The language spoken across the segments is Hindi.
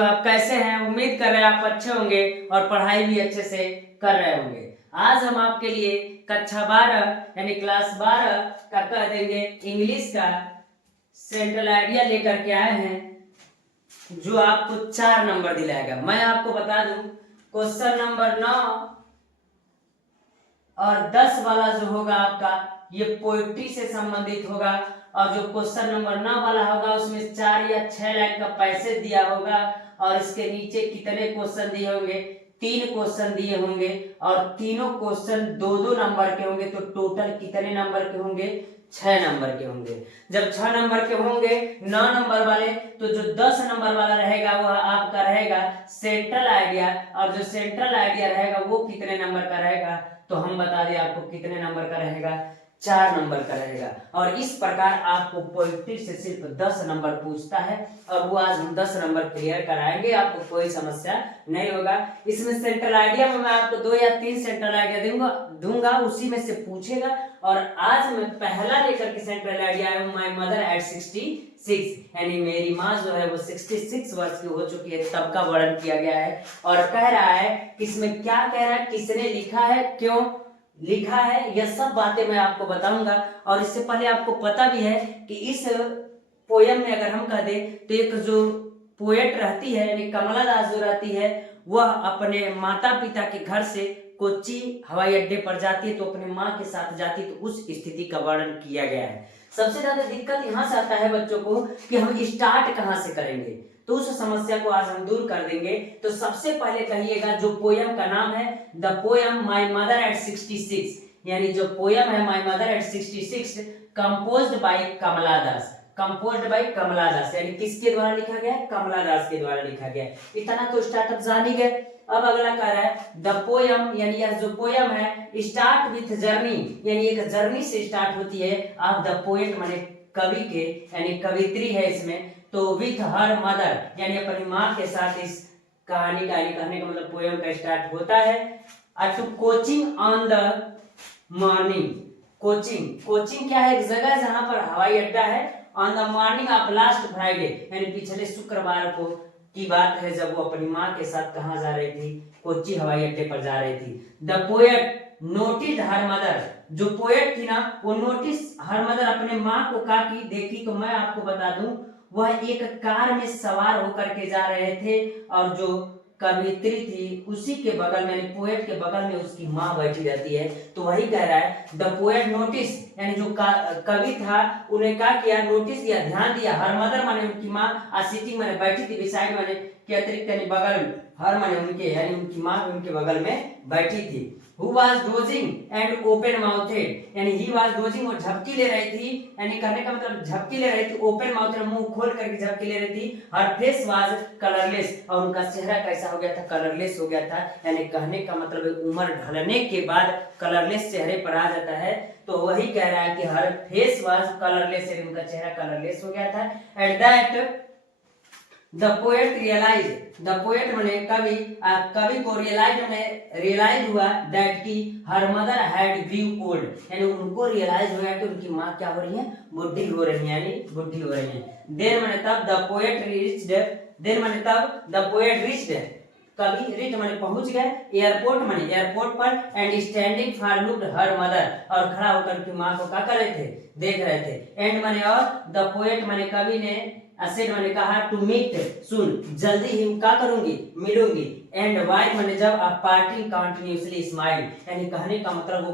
बच्चों, आप कैसे हैं? उम्मीद कर रहे हैं आप अच्छे होंगे और पढ़ाई भी अच्छे से कर रहे होंगे। आज हम आपके लिए कक्षा 12 यानी क्लास 12 का कह देंगे इंग्लिश का सेंट्रल आइडिया लेकर के आए हैं, जो आपको 4 नंबर दिलाएगा। मैं आपको बता दूं, क्वेश्चन नंबर 9 और 10 वाला जो होगा आपका, ये पोएट्री से संबंधित होगा। और जो क्वेश्चन नंबर 9 वाला होगा उसमें 4 या 6 लाइन का पैसेज दिया होगा और इसके नीचे कितने क्वेश्चन दिए होंगे, 3 क्वेश्चन दिए होंगे और तीनों क्वेश्चन 2-2 नंबर के होंगे। तो टोटल कितने नंबर के होंगे? 6 नंबर के होंगे। जब 6 नंबर के होंगे 9 नंबर वाले, तो जो 10 नंबर वाला रहेगा वह आपका रहेगा सेंट्रल आइडिया। और जो सेंट्रल आइडिया रहेगा वो कितने नंबर का रहेगा? तो हम बता दें आपको कितने नंबर का रहेगा, 4 नंबर का रहेगा। और इस प्रकार आपको पोएट्री से सिर्फ 10 नंबर पूछता है और वो आज हम 10 नंबर क्लियर कराएंगे, आपको कोई समस्या नहीं होगा। इसमें सेंट्रल आइडिया में मैं आपको 2 या 3 सेंट्रल आइडिया दूंगा, उसी में से पूछेगा। और आज मैं पहला लेकर के सेंट्रल आइडिया है, माय मदर एट 66, यानी मेरी माँ जो है वो 66 वर्ष की हो चुकी है, तब का वर्णन किया गया है। और कह रहा है कि इसमें क्या कह रहा है, किसने लिखा है, क्यों लिखा है, यह सब बातें मैं आपको बताऊंगा। और इससे पहले आपको पता भी है कि इस पोयम में अगर हम कह दें तो एक जो पोएट रहती है यानी कमला दास जो रहती है, वह अपने माता पिता के घर से कोच्चि हवाई अड्डे पर जाती है, तो अपने माँ के साथ जाती है। तो उस स्थिति का वर्णन किया गया है। सबसे ज्यादा दिक्कत यहाँ से आता है बच्चों को कि हम स्टार्ट कहाँ से करेंगे, तो उस समस्या को आज हम दूर कर देंगे। तो सबसे पहले कहिएगा, जो पोयम का नाम है the poem my mother at 66, यानी जो पोयम है my mother at 66 composed by Kamala Das. Composed by Kamala Das यानी किसके द्वारा लिखा गया है? कमला दास के द्वारा लिखा गया है। इतना तो स्टार्टअप जान ही गए। अब अगला कह रहा है द पोयम, यानी यह जो पोयम है स्टार्ट विथ जर्नी, यानी एक जर्नी से स्टार्ट होती है। आप द पोएट माने कवि के, यानी कवित्री है इसमें, तो विथ हर मदर यानी अपनी माँ के साथ इस कहानी का, कहने का मतलब पोयम का स्टार्ट होता है। To Cochin on the morning, Cochin क्या है? एक जगह जहां पर हवाई अड्डा है। On the morning of last Friday, यानी पिछले शुक्रवार को की बात है, जब वो अपनी माँ के साथ कहाँ जा रही थी? कोच्चि हवाई अड्डे पर जा रही थी। The poet notice her mother, जो पोएट थी ना वो नोटिस हर मदर अपने माँ को का की देखी। तो मैं आपको बता दूं, वह एक कार में सवार होकर के जा रहे थे और जो कवित्री थी उसी के बगल में, पोएट के बगल में उसकी माँ बैठी रहती है। तो वही कह रहा है द पोएट नोटिस, यानी जो कवि था उन्हें क्या किया? नोटिस दिया, ध्यान दिया। हर मदर माने उनकी माँ, सिटिंग माने बैठी थी, बिसाइड माने के अतिरिक्त यानी बगल, हर माने उनके, यानी उनकी माँ उनके बगल में बैठी थी। Who was dozing and open mouthed, यानी he was dozing, वो झपकी ले रही थी, यानी कहने का मतलब झपकी ले रही थी, open mouthed मुंह खोल करके झपकी ले रही थी। Her face was colorless, और उनका चेहरा कैसा हो गया था? कलरलेस हो गया था। यानी कहने का मतलब उम्र ढलने के बाद कलरलेस चेहरे पर आ जाता है। तो वही कह रहा है कि हर फेस वाज कलरलेस, यानी उनका चेहरा कलरलेस हो गया था। At that the poet realise, the poet माने कवि, कवि को रियलाइज हुआ दैट की हर मदर हैड ग्रीव ओल्ड, यानी उनको रियलाइज हो गया कि उनकी माँ क्या हो रही है? बुढ़ी हो रही है, यानी बुढ़ी हो रही है। देन माने तब द पोएट रीच्ड, देन माने तब द पोएट रीच्ड, कवि रीच माने पहुंच गए, एयरपोर्ट माने एयरपोर्ट पर, and standing for looked her mother, और खड़ा होकर उनकी माँ को क्या कर रहे थे? देख रहे थे। एंड माने और, द पोएट माने कवि ने, असेड मैंने कहा टू मीट, सुन, जल्दी ही क्या करूंगी? मिलूंगी। एंड वाइल मैंने जब अ पार्टी कंटिन्यूअसली स्माइल, यानी कहने का मतलब वो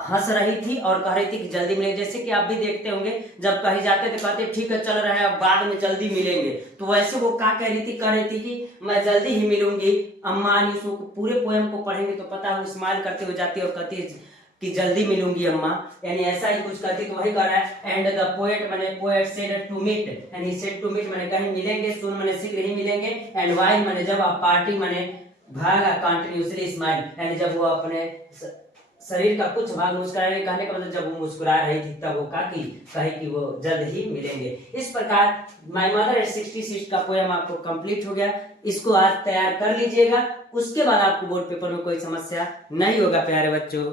हंस रही थी और कह रही थी कि जल्दी मिलेंगे। जैसे कि आप भी देखते होंगे जब कहीं जाते थे कहते ठीक है चल रहे हैं, अब बाद में जल्दी मिलेंगे, तो वैसे वो क्या कह रही थी? कह रही थी कि मैं जल्दी ही मिलूंगी अम्मा। उसको पूरे पोएम को पढ़ेंगे तो पता है वो स्माइल करते हुए जाती है और कहती है कि जल्दी मिलूंगी अम्मा, यानी ऐसा ही कुछ करती। तो वही कह रहा है एंड द पोएट माने पोएट सेड टू मीट, यानी सेड टू मीट माने कहीं मिलेंगे, सुन माने शीघ्र ही मिलेंगे, एंड वाइल माने जब, आप पार्टी माने भागा, कंटिन्यूअसली स्माइल, यानी जब वो अपने शरीर का कुछ भाग मुस्कुराने, कहने का मतलब जब वो मुस्कुरा रही थी तब वो कहे कि वो जल्द ही मिलेंगे। इस प्रकार माय मदर एट 66 का पोएम आपको कंप्लीट हो गया। इसको आज तैयार कर लीजिएगा, उसके बाद आपको बोर्ड पेपर में कोई समस्या नहीं होगा प्यारे बच्चों।